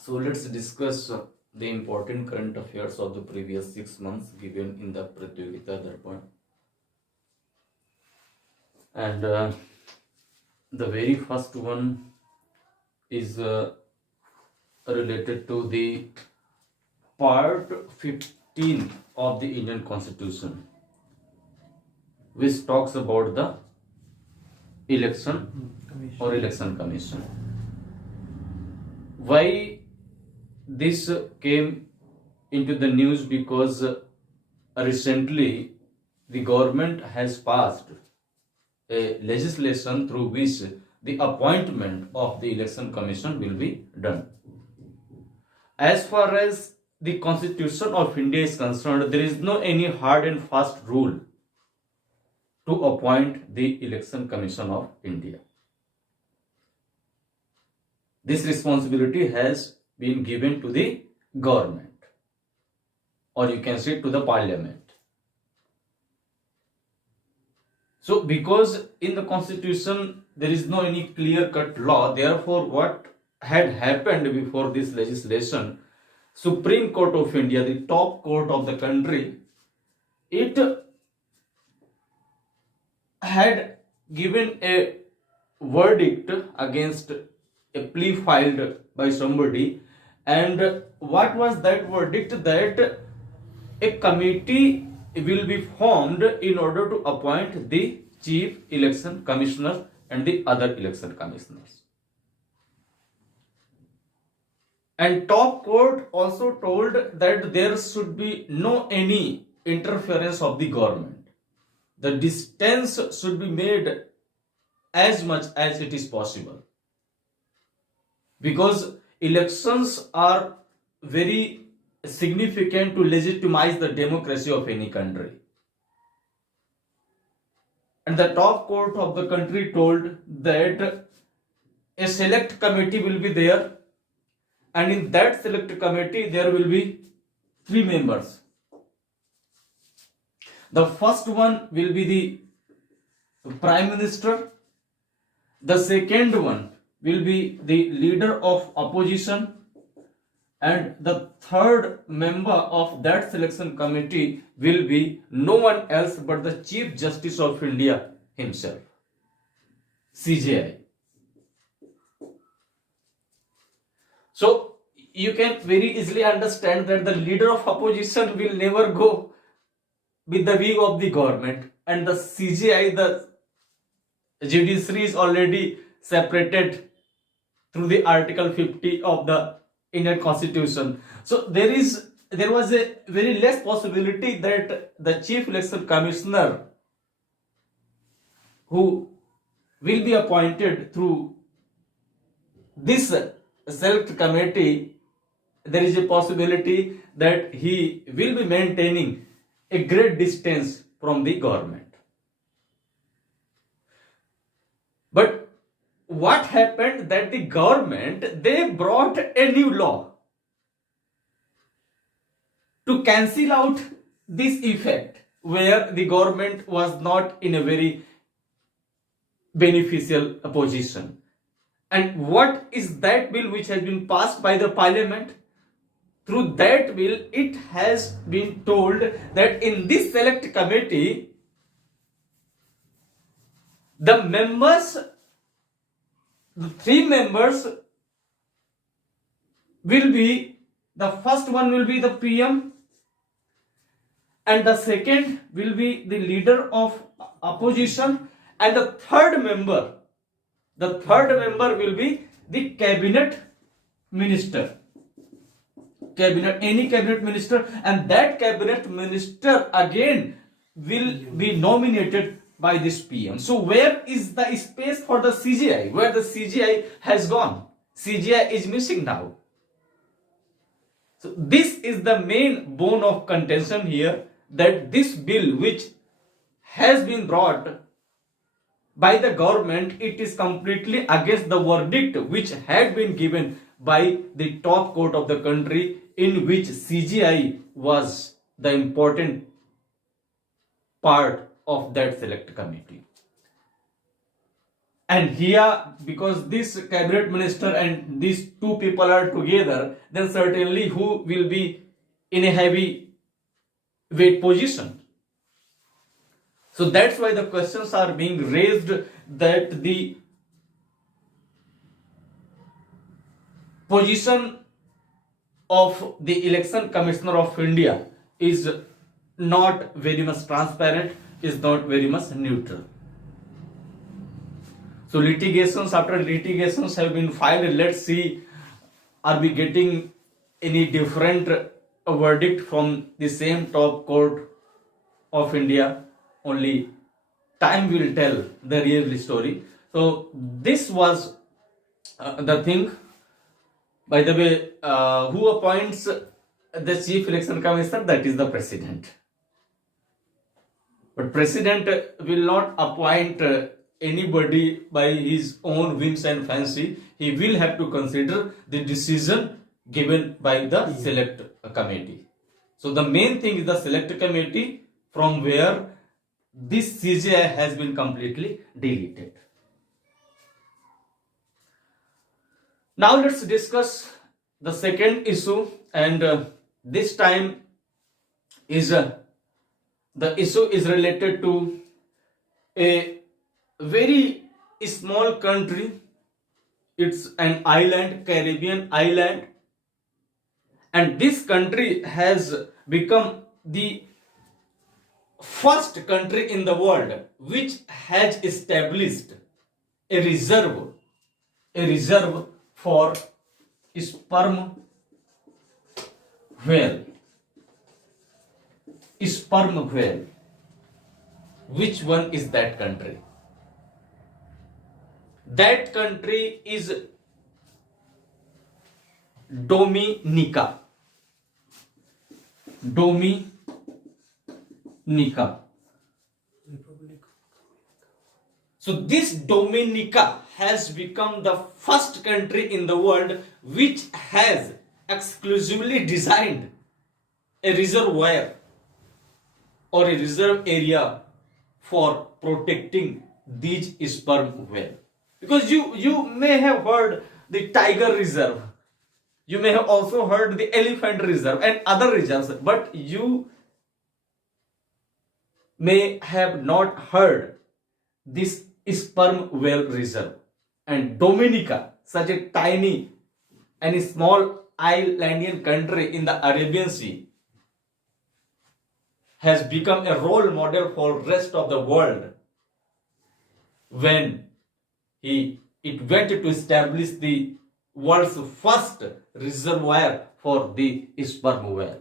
So let's discuss the important current affairs of the previous 6 months given in the Pratyogita Darpan. And the very first one is related to the part 15 of the Indian Constitution, which talks about the election or election commission. Why this came into the news? Because recently the government has passed a legislation through which the appointment of the election commission will be done. As far as the Constitution of India is concerned, there is no any hard and fast rule to appoint the election commission of India. This responsibility has been given to the government, or you can say to the parliament. So because in the constitution there is no any clear-cut law, therefore what had happened before this legislation, Supreme Court of India, the top court of the country, it had given a verdict against a plea filed by somebody. And what was that verdict? That a committee will be formed in order to appoint the chief election commissioner and the other election commissioners. And top court also told that there should be no any interference of the government. The distance should be made as much as it is possible, because elections are very significant to legitimize the democracy of any country. And the top court of the country told that a select committee will be there, and in that select committee there will be 3 members. The first one will be the Prime Minister, the second one will be the leader of opposition, and the third member of that selection committee will be no one else but the Chief Justice of India himself, CJI. So you can very easily understand that the leader of opposition will never go with the wing of the government, and the CJI, the judiciary, is already separated through the Article 50 of the Indian Constitution. So there was a very less possibility that the Chief Election Commissioner, who will be appointed through this select committee, there is a possibility that he will be maintaining a great distance from the government. But what happened that the government, they brought a new law to cancel out this effect, where the government was not in a very beneficial position. And what is that bill which has been passed by the parliament? Through that bill, it has been told that in this select committee, the members, the 3 members will be, the first one will be the PM, and the second will be the leader of opposition, and the third member will be the cabinet minister. Any cabinet minister, and that cabinet minister again will be nominated by this PM. So where is the space for the CGI? Where the CGI has gone? CGI is missing now. So this is the main bone of contention here, that this bill which has been brought by the government, it is completely against the verdict which had been given by the top court of the country, in which CGI was the important part of that select committee. And here, because this cabinet minister and these two people are together, then certainly who will be in a heavy weight position. So that's why the questions are being raised that the position of the election commissioner of India is not very much transparent, is not very much neutral. So litigations after litigations have been filed. Let's see, are we getting any different verdict from the same top court of India? Only time will tell the real story. So this was the thing. By the way, who appoints the chief election commissioner? That is the president. But president will not appoint anybody by his own whims and fancy. He will have to consider the decision given by the select committee. So the main thing is the select committee from where this CGI has been completely deleted. Now let's discuss the second issue, and this time is the issue is related to a very small country. It's an island, Caribbean island, and this country has become the first country in the world which has established a reserve for sperm whale. Sperm whale. Which one is that country? That country is Dominica. So this Dominica has become the first country in the world which has exclusively designed a reservoir or a reserve area for protecting these sperm whale. Because you may have heard the tiger reserve, you may have also heard the elephant reserve and other reserves, but you may have not heard this sperm whale reserve. And Dominica, such a tiny and small islandian country in the Arabian Sea, has become a role model for rest of the world when it went to establish the world's first reservoir for the sperm whale.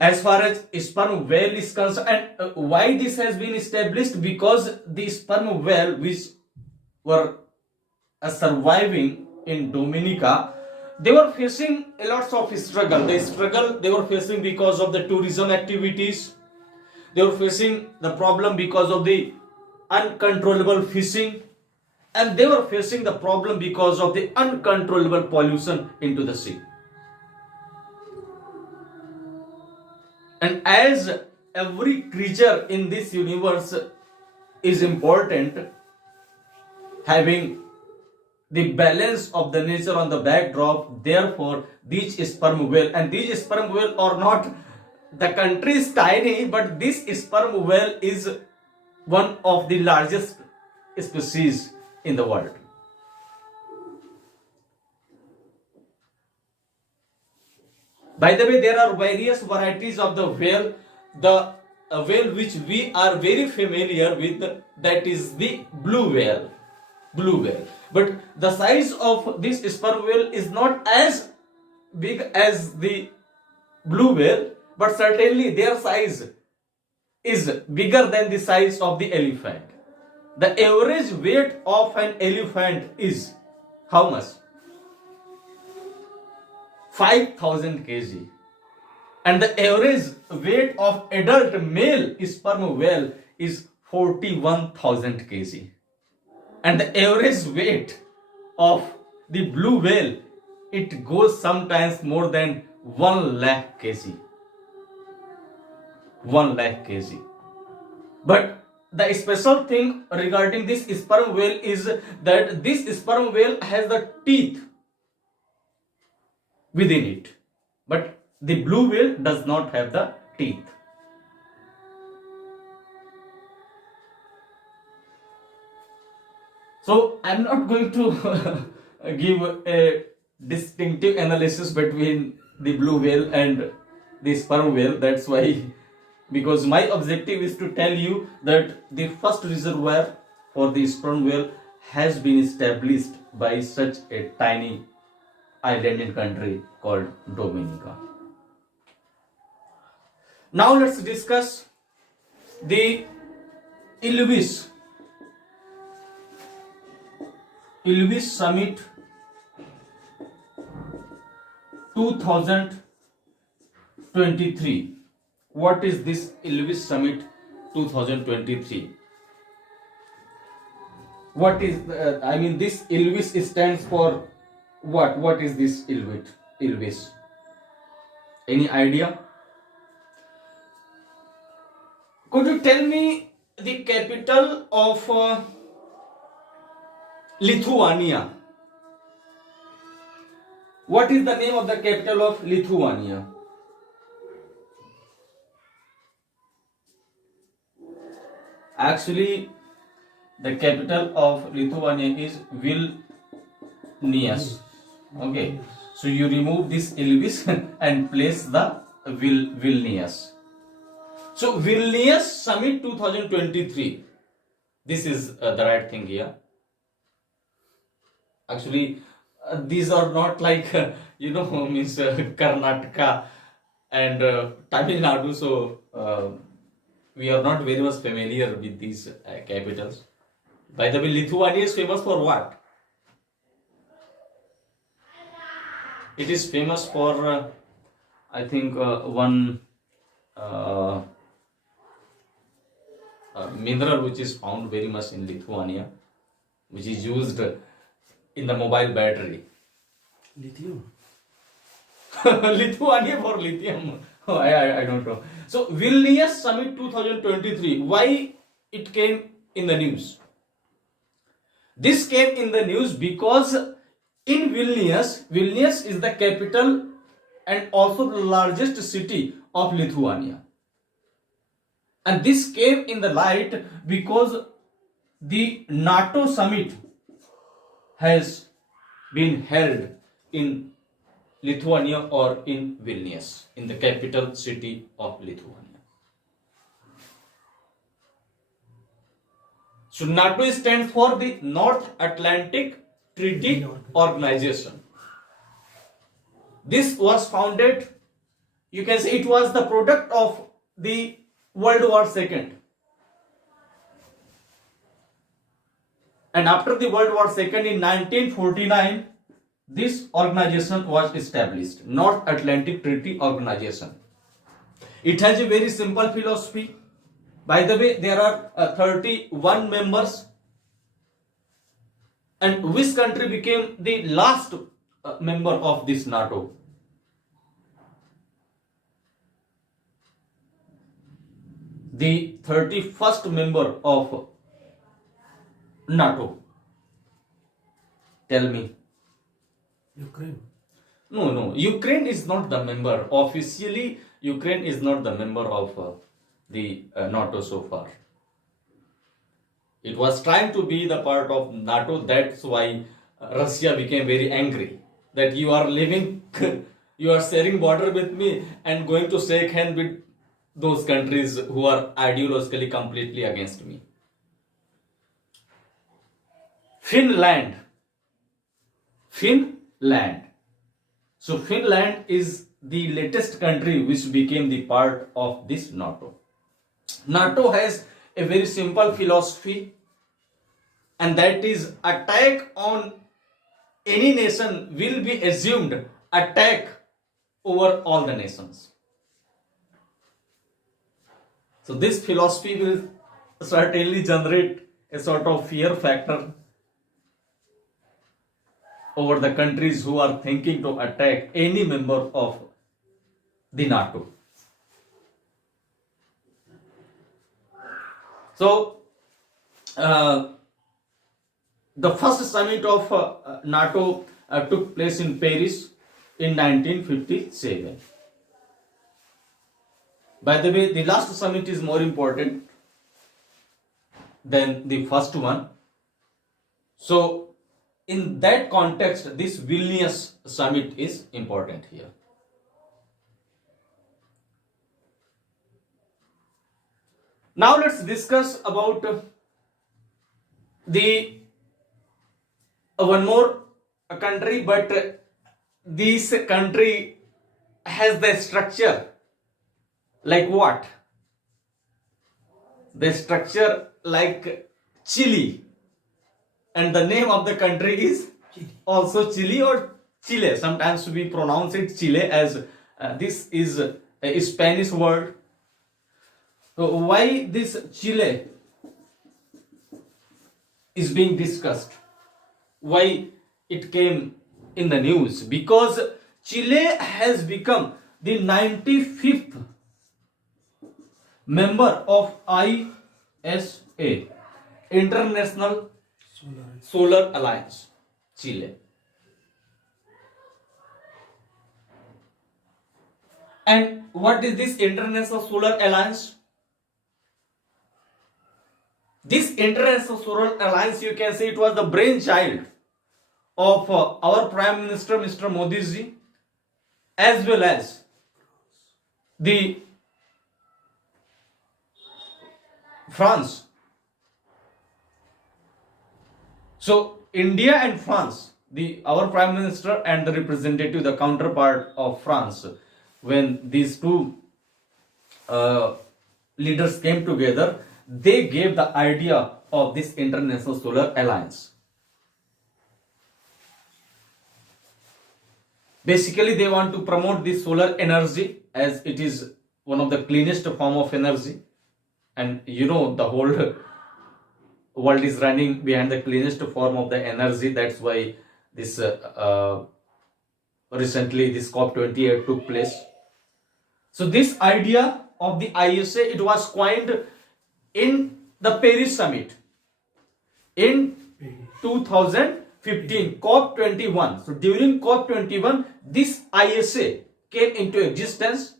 As far as sperm whale is concerned, and why this has been established? Because the sperm whale which were surviving in Dominica, they were facing a lot of struggle. They were facing because of the tourism activities. They were facing the problem because of the uncontrollable fishing, and they were facing the problem because of the uncontrollable pollution into the sea. And as every creature in this universe is important, having the balance of the nature on the backdrop, therefore these sperm whale, and these sperm whale are not, the country is tiny, but this sperm whale is one of the largest species in the world. By the way, there are various varieties of the whale. The whale which we are very familiar with, that is the blue whale. But the size of this sperm whale is not as big as the blue whale, but certainly their size is bigger than the size of the elephant. The average weight of an elephant is how much? 5,000 kg. And the average weight of adult male sperm whale is 41,000 kg. And the average weight of the blue whale, it goes sometimes more than 1 lakh kg. 1 lakh kg. But the special thing regarding this sperm whale is that this sperm whale has the teeth within it, but the blue whale does not have the teeth. So I'm not going to give a distinctive analysis between the blue whale and the sperm whale. That's why, because my objective is to tell you that the first reservoir for the sperm whale has been established by such a tiny island country called Dominica. Now let's discuss the Ilvis Summit 2023. What is this Ilvis Summit 2023? What is this Ilvis stands for what? What is this Ilvis? Any idea? Could you tell me the capital of Lithuania? What is the name of the capital of Lithuania? Actually, the capital of Lithuania is Vilnius. Okay, so you remove this Ilvis and place the Vilnius. So Vilnius Summit 2023. This is the right thing here. Actually, these are not like means Karnataka and Tamil Nadu. So we are not very much familiar with these capitals. By the way, Lithuania is famous for what? It is famous for I think one mineral which is found very much in Lithuania, which is used in the mobile battery. Lithium. Lithuania for lithium. Oh, I don't know. So Vilnius Summit 2023. Why it came in the news? This came in the news because in Vilnius is the capital and also the largest city of Lithuania. And this came in the light because the NATO summit has been held in Lithuania or in Vilnius, in the capital city of Lithuania. So NATO stands for the North Atlantic Treaty Organization. This was founded, you can say it was the product of the World War II. And after the World War II in 1949, this organization was established, North Atlantic Treaty Organization. It has a very simple philosophy. By the way, there are 31 members. And which country became the last member of this NATO? The 31st member of NATO. Tell me. Ukraine. No. Ukraine is not the member. Officially, Ukraine is not the member of the NATO so far. It was trying to be the part of NATO. That's why Russia became very angry that you are living, you are sharing border with me and going to shake hand with those countries who are ideologically completely against me. Finland. So Finland is the latest country which became the part of this NATO. NATO has a very simple philosophy, and that is attack on any nation will be assumed attack over all the nations. So this philosophy will certainly generate a sort of fear factor over the countries who are thinking to attack any member of the NATO. So, the first summit of NATO took place in Paris in 1957. By the way, the last summit is more important than the first one. So, in that context, this Vilnius summit is important here. Now let's discuss about the one more country, but this country has the structure like what? The structure like Chile, and the name of the country is also Chile or Chile. Sometimes we pronounce it Chile, as this is a Spanish word. So why this Chile is being discussed? Why it came in the news? Because Chile has become the 95th member of ISA, International Solar Alliance, Chile. And what is this International Solar Alliance? This International Solar Alliance, you can say it was the brainchild of our Prime Minister, Mr. Modi ji, as well as the France. So India and France, our Prime Minister and the representative, the counterpart of France, when these two leaders came together, they gave the idea of this International Solar Alliance. Basically, they want to promote this solar energy, as it is one of the cleanest form of energy, and you know the whole world is running behind the cleanest form of the energy. That's why this recently this COP28 took place. So this idea of the ISA, it was coined in the Paris summit in 2015, COP21. So during COP21, this ISA came into existence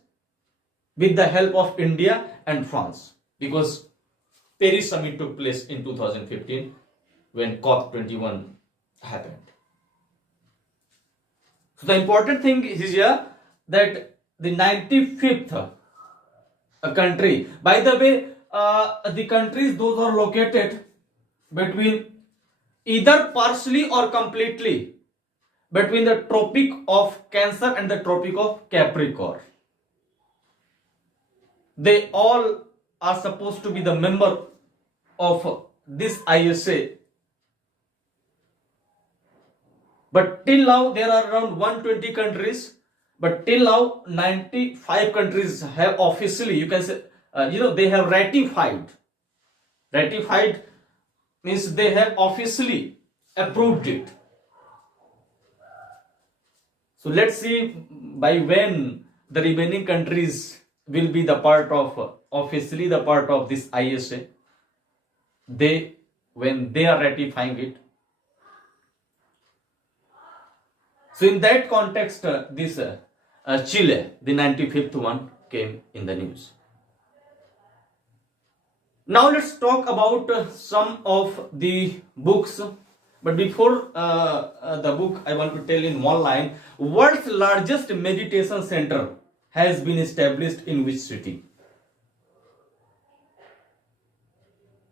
with the help of India and France, because Paris summit took place in 2015 when COP21 happened. So the important thing is here that the 95th country, by the way, the countries, those are located between either partially or completely between the Tropic of Cancer and the Tropic of Capricorn. They all are supposed to be the member of this ISA. But till now there are around 120 countries. But till now 95 countries have officially, you can say, they have ratified. Ratified means they have officially approved it. So let's see by when the remaining countries will be the part of, officially the part of this ISA. When they are ratifying it. So in that context, this Chile, the 95th one, came in the news. Now let's talk about some of the books. But before the book, I want to tell in one line, world's largest meditation center has been established in which city?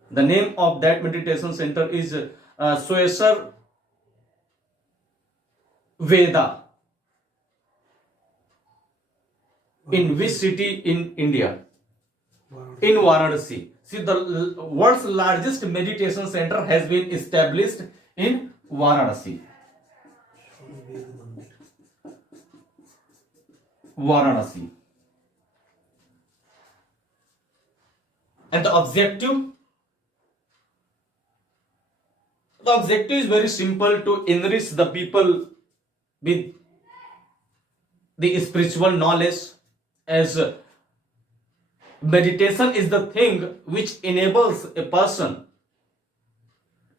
The name of that meditation center is Soesar Veda. In which city in India? In Varanasi. See, the world's largest meditation center has been established in Varanasi. Varanasi. And the objective? The objective is very simple: to enrich the people with the spiritual knowledge, as Meditation is the thing which enables a person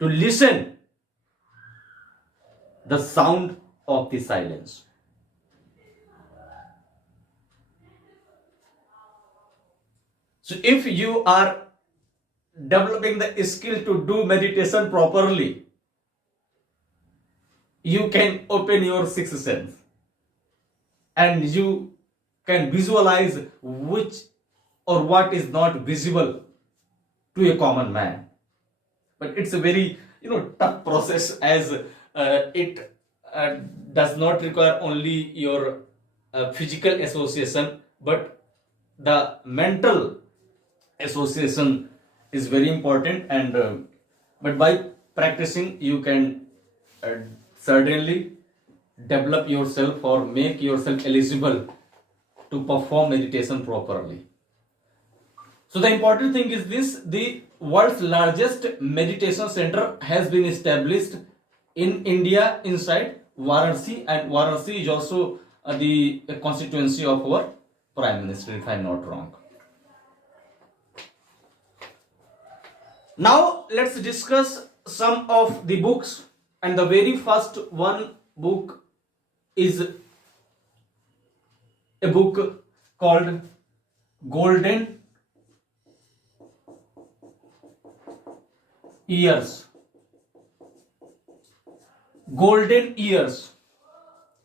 to listen the sound of the silence. So if you are developing the skill to do meditation properly, you can open your sixth sense and you can visualize which or what is not visible to a common man. But it's a very tough process, as it does not require only your physical association, but the mental association is very important. And but by practicing you can certainly develop yourself or make yourself eligible to perform meditation properly. So the important thing is this: the world's largest meditation center has been established in India inside Varanasi, and Varanasi is also the constituency of our Prime Minister, if I am not wrong. Now let's discuss some of the books, and the very first one book is a book called Golden Years. Golden Years.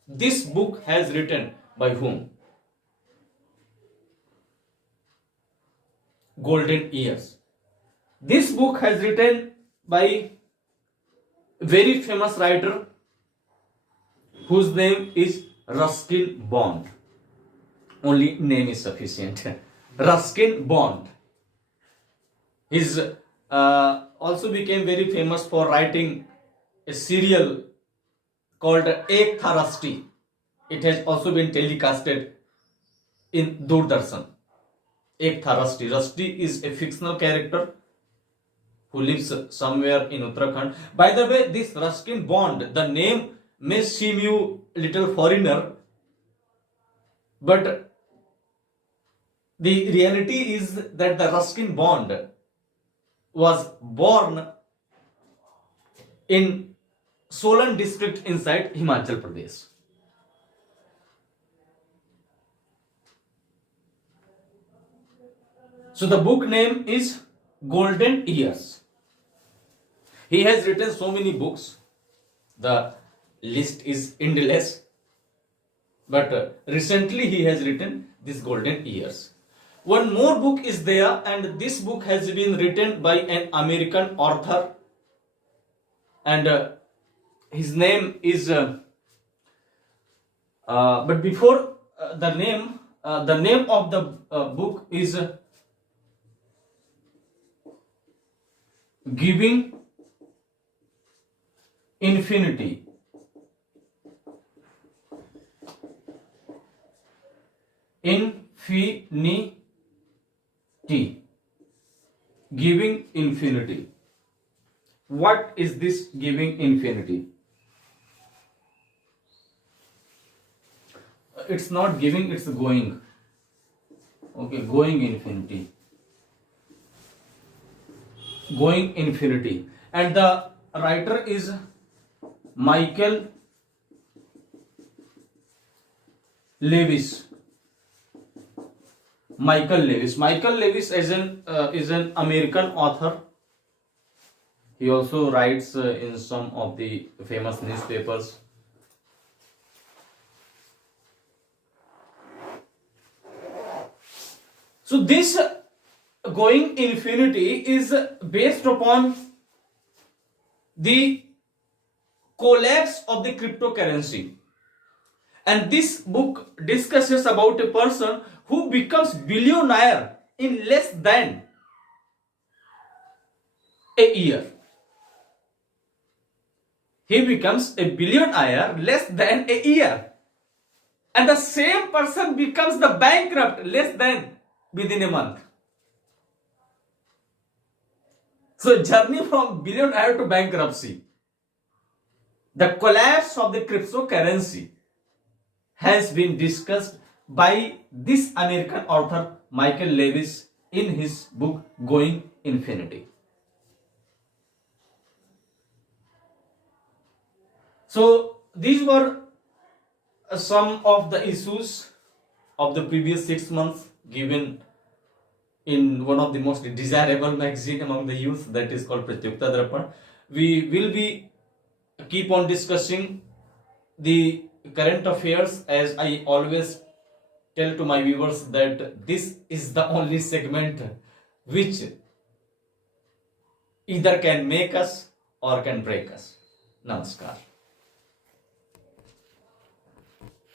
This book has written by whom? Golden Years. This book has written by a very famous writer whose name is Ruskin Bond. Only name is sufficient. Ruskin Bond. He's also became very famous for writing a serial called Ek Tha Rusty. It has also been telecasted in Doordarshan. Ek Tha Rusty. Rusty is a fictional character who lives somewhere in Uttarakhand. By the way, this Ruskin Bond, the name may seem you little foreigner, but the reality is that the Ruskin Bond was born in Solan district inside Himachal Pradesh. So the book name is Golden Years. He has written so many books. The list is endless. But recently he has written this Golden Years. One more book is there, and this book has been written by an American author, and his name is but before the name of the book is Giving Infinity. Giving infinity. What is this giving infinity? It's not giving, it's going. Okay, going infinity. Going infinity. And the writer is Michael Lewis. Michael Lewis is an American author. He also writes in some of the famous newspapers. So this Going Infinity is based upon the collapse of the cryptocurrency. And this book discusses about a person who becomes billionaire in less than a year. He becomes a billionaire less than a year. And the same person becomes the bankrupt less than within a month. So journey from billionaire to bankruptcy. The collapse of the cryptocurrency has been discussed by this American author Michael Lewis in his book Going Infinity. So these were some of the issues of the previous 6 months given in one of the most desirable magazine among the youth, that is called Pratyukta Darpan. We will be keep on discussing the current affairs, as I always tell to my viewers that this is the only segment which either can make us or can break us. Namaskar.